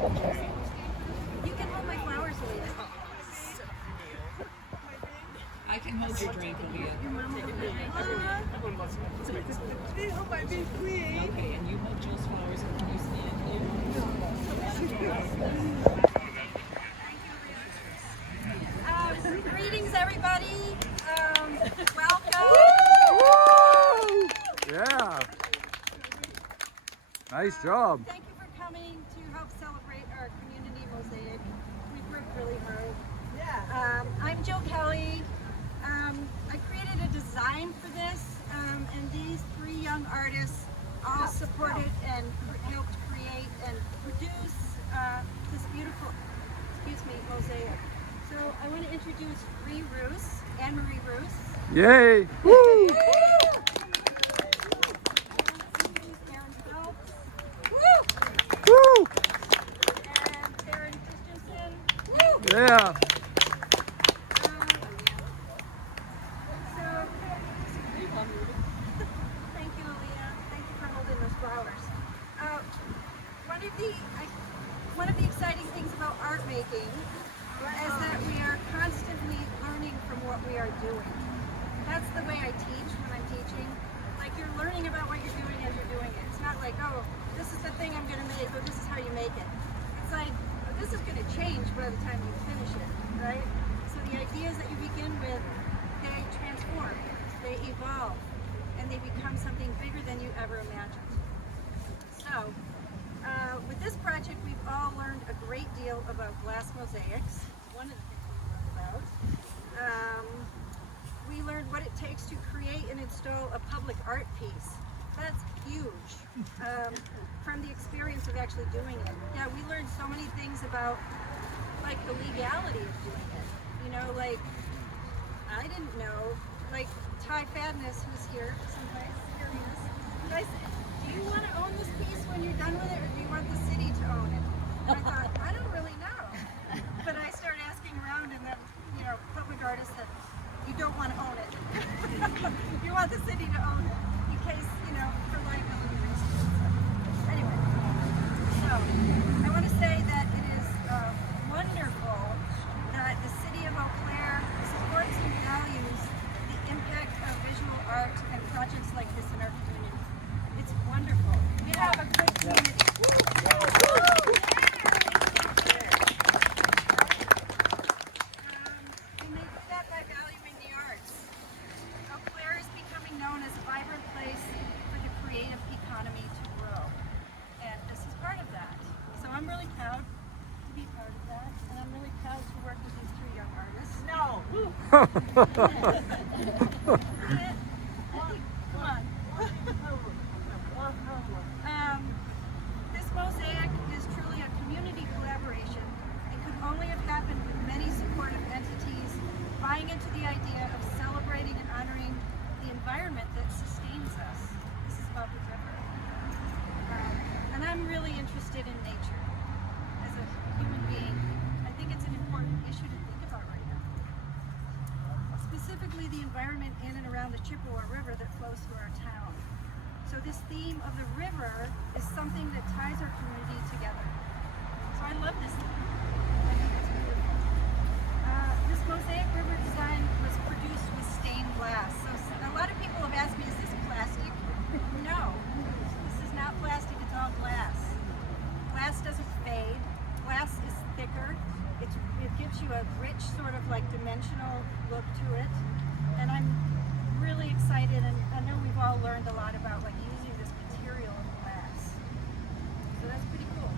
You can hold my flowers, Leah. I can hold your drink, Leah. Your mom will hold my drink. They hold my big queen. Okay, and you hold Jill's flowers and can you stand here? Greetings, everybody. Welcome. Yeah. Nice job. Thank you for coming to help celebrate our community mosaic. We've worked really hard. Yeah. I'm Jill Kelly. I created a design for this, and these three young artists all supported and helped create and produce this beautiful, mosaic. So I want to introduce Ree Roos, Anne-Marie Roos. Yay. Woo. Aaron Phelps. Woo. And Karen Christensen. Yeah. So, thank you, Aaliyah. Thank you for holding those flowers. One of the exciting things about art making is that we are constantly learning from what we are doing. That's the way I teach when I'm teaching. Like, you're learning about what you're doing as you're doing it. It's not like, oh, this is the thing I'm going to make, or this is how you make it. It's like, oh, this is going to change by the time you finish it, right? So the ideas that you begin with, they transform, they evolve, and they become something bigger than you ever imagined. So, with this project, we've all learned a great deal about glass mosaics. One of the things we learned about. We learned what it takes to create and install a public art piece. That's huge. From the experience of actually doing it. Yeah, we learned so many things about, like, the legality of doing it. You know, like, I didn't know, like, Ty Fadness, who's here someplace, here he is. And I said, do you want to own this piece when you're done with it, or do you want the city to own it? And I thought, I don't really know. But I started asking around, and then, you know, public artists said, you don't want to own it. You want the city to own it, in case, you know, for liability reasons. Anyway, so I want to say that it is wonderful that the city of Eau Claire supports and values the impact of visual art and projects like this in our community. It's wonderful. We have a good community. And they do that by valuing the arts. Eau Claire is becoming known as a vibrant place for the creative economy to grow. And this is part of that. So I'm really proud to be part of that. And I'm really proud to work with these three young artists. No. Come on. This mosaic is truly a community collaboration. It could only have happened with many supportive entities buying into the idea of celebrating and honoring the environment that sustains us. This is about the river. And I'm really interested in nature as a human being. I think it's an important issue to think about right now. Specifically the environment in and around the Chippewa River that flows through our town. So this theme of the river is something that ties our community together. So I love this theme. I think it's beautiful. This mosaic river design was produced with stained glass. So a lot of people have asked me, is this plastic? No, this is not plastic, it's all glass. Glass doesn't fade. Glass is thicker. It gives you a rich sort of like dimensional look to it. And I'm really excited, and I know we've all learned a lot about like using this material of glass. So that's pretty cool.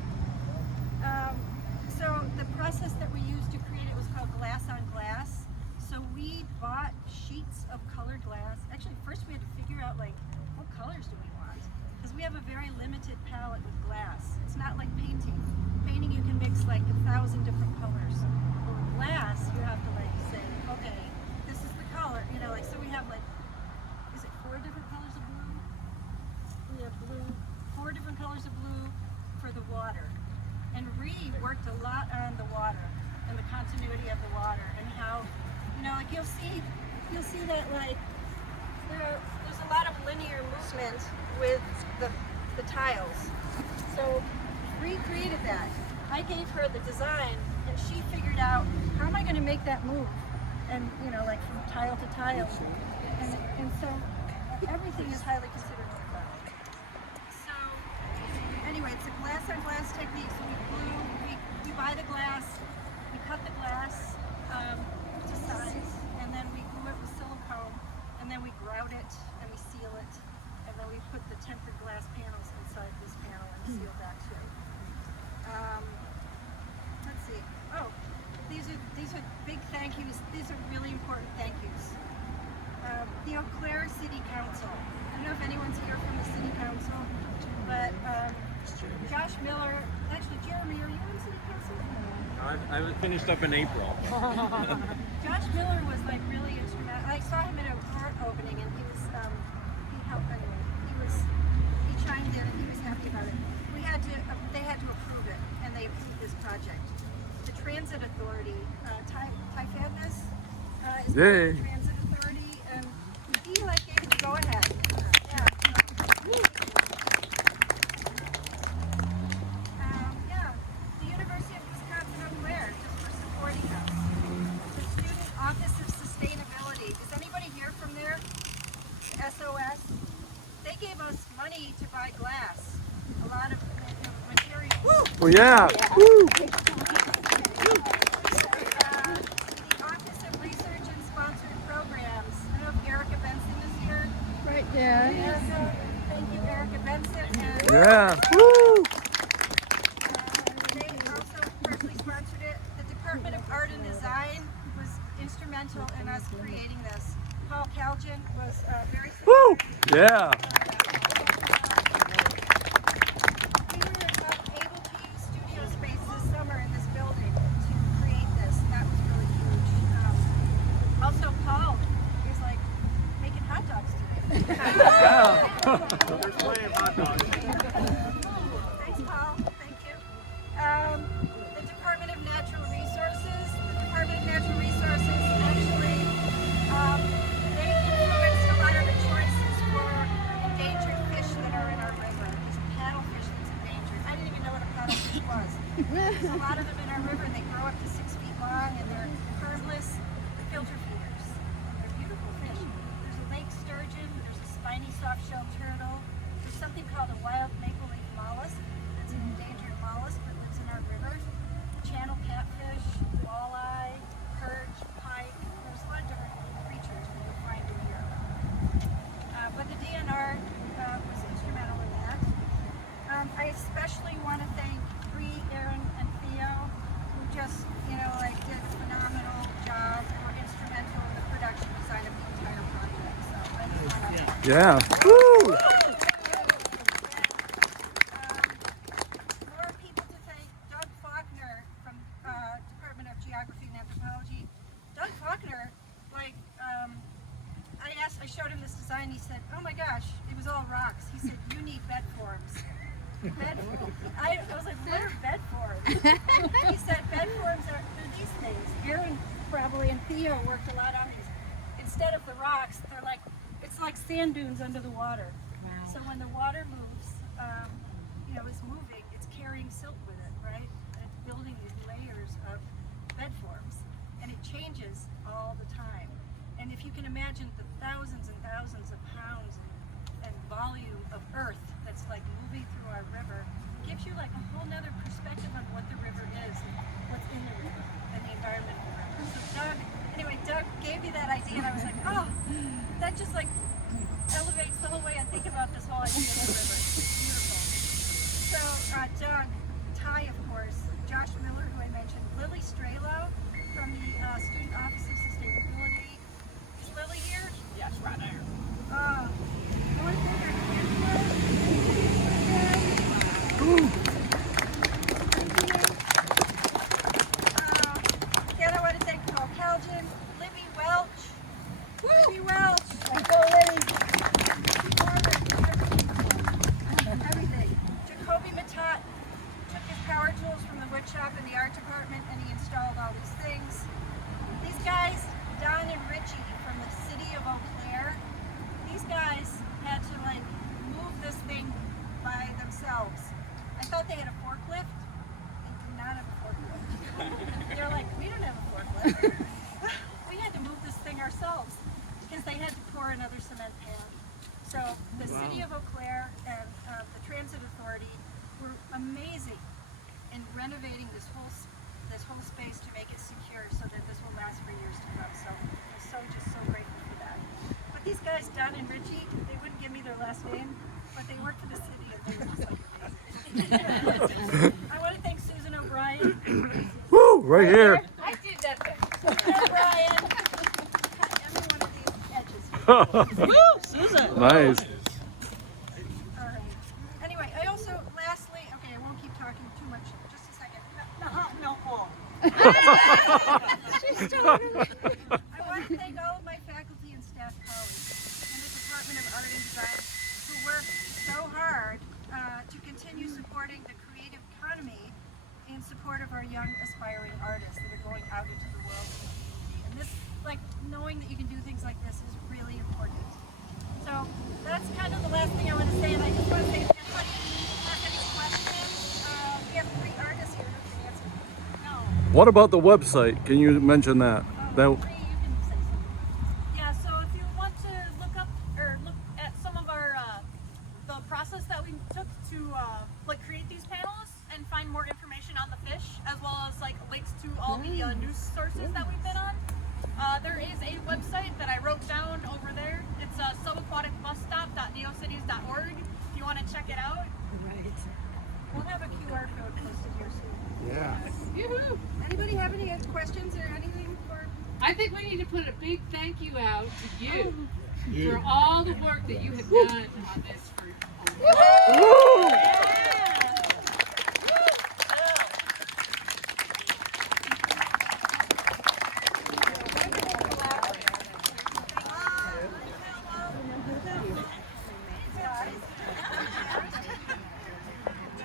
So the process that we used to create it was called glass on glass. So we bought sheets of colored glass. Actually, first we had to figure out like what colors do we want, because we have a very limited palette with glass. It's not like painting. Painting you can mix like 1,000 different colors. But with glass, you have to like say, okay, this is the color. You know, like so we have like, is it 4 different colors of blue? We have blue, 4 different colors of blue for the water. And Ree worked a lot on the water and the continuity of the water and how, you know, like you'll see that like there's a lot of linear movement with the tiles. So Ree created that. I gave her the design, and she figured out, how am I going to make that move? And, you know, like from tile to tile. And so everything is highly considered wood. So anyway, it's a glass on glass technique. So we buy the glass, we cut the glass to size, and then we glue it with silicone, and then we grout it, and we seal it, and then we put the tempered glass panels inside this panel and seal that too. Let's see. Oh, these are big thank yous. These are really important thank yous. The Eau Claire City Council. I don't know if anyone's here from the City Council, but Josh Miller, actually Jeremy, are you on City Council? I was finished up in April. Josh Miller was like really instrumental. I saw him at a art opening, and he was he helped anyway. He chimed in, and he was happy about it. They had to approve it, and they approved this project. The Transit Authority, Ty Fadness, is part of the Transit Authority, and he like gave it the go ahead. Yeah. Yeah. The University of Wisconsin Eau Claire, just for supporting us. The Student Office of Sustainability. Is anybody here from there? SOS. They gave us money to buy glass. A lot of materials. Oh yeah. Woo. The Office of Research and Sponsored Programs. I don't know if Erica Benson is here. Right there. Erica, thank you, Erica Benson. And, Yeah. Woo. they also personally sponsored it. The Department of Art and Design was instrumental in us creating this. Paul Kaljan was very Woo. supportive. Yeah. We were able to use studio space this summer in this building to create this. That was really huge. Also, Paul is like making hot dogs today. There's plenty of hot dogs. Thanks, Paul. Thank you. The Department of Natural Resources. The Department of Natural Resources actually, they influenced a lot of the choices for endangered fish that are in our river. This paddlefish that's endangered. I didn't even know what a paddlefish was. There's a lot of them in our river, and they grow up to 6 feet long, and they're harmless filter feeders. They're beautiful fish. There's a lake sturgeon. There's a spiny soft-shell turtle. There's something called a wild maple leaf mollusk. That's an endangered mollusk that lives in our river. Channel catfish, walleye, perch, pike. There's a lot of different creatures that you'll find in here. But the DNR was instrumental in that. I especially want to thank Bree, Aaron, and Theo, who just, you know, like did a phenomenal job and were instrumental in the production design of the entire project. So I just want to Yeah. Woo. more people to thank. Doug Faulkner from Department of Geography and Anthropology. Doug Faulkner, like, I showed him this design. He said, "Oh my gosh, it was all rocks." He said, "You need bed forms." I was like, "What are bed forms?" He said, "Bed forms are these things." Aaron probably and Theo worked a lot on these. Instead of the rocks, they're like, it's like sand dunes under the water. So when the water moves, you know, it's moving, it's carrying silt with it, right? And it's building these layers of bed forms, and it changes all the time. And if you can imagine the thousands and thousands of pounds and volume of earth that's like moving through our river, it gives you like a whole nother perspective on what the river is, and what's in the river, and the environment of the river. So Doug gave me that idea, and I was like, oh, that just like elevates the whole way I think about this whole idea of the river. It's beautiful. So Doug, Ty, of course, Josh Miller, who I mentioned, Lily Strelo from the Student Office of Sustainability. Is Lily here? Yes, right there. I want to thank our again, I want to thank Paul Kaljan, Libby Welch. Libby Welch. Everything. Jacoby Matat took his power tools from the wood shop in the art department, and he installed all these things. These guys, Don and Richie from the city of Eau Claire, these guys had to like move this thing by themselves. I thought they had a forklift. They did not renovating this whole space to make it secure so that this will last for years to come. So I'm just so grateful for that. But these guys, Don and Richie, they wouldn't give me their last name, but they work for the city and they were just like amazing. I want to thank Susan O'Brien. Woo! Right here. I did that. Susan O'Brien. Every one of these edges. Woo, Susan. Nice. All right. Anyway, I also, lastly, okay, I won't keep talking too much. Just a second. No more. I want to thank all of my faculty and staff colleagues in the Department of Art and Design who work so hard to continue supporting the creative economy in support of our young aspiring artists that are going out into the world. And this, like, knowing that you can do things like this is really important. So that's kind of the last thing I want to say, and I just want to say if anybody has any questions, we have 3 artists here who can answer them. No. What about the website? Can you mention that? That You can say something. Yeah, so if you want to look up or look at some of our the process that we took to like create these panels and find more information on the fish, as well as like links to all the news sources that we've been on, there is a website that I wrote down over there. It's subaquaticbusstop.neocities.org. If you want to check it out. We'll have a QR code posted here soon. yeah. Yoo-hoo. Anybody have any questions or anything for? I think we need to put a big thank you out to you for all the work that you have done on this for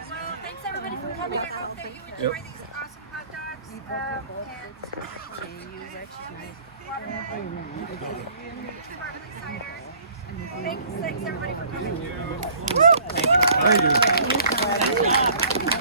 Well, thanks everybody for coming. I hope that you enjoy these awesome hot dogs and watermelon, sparkling cider. Thanks everybody for coming. Thank you.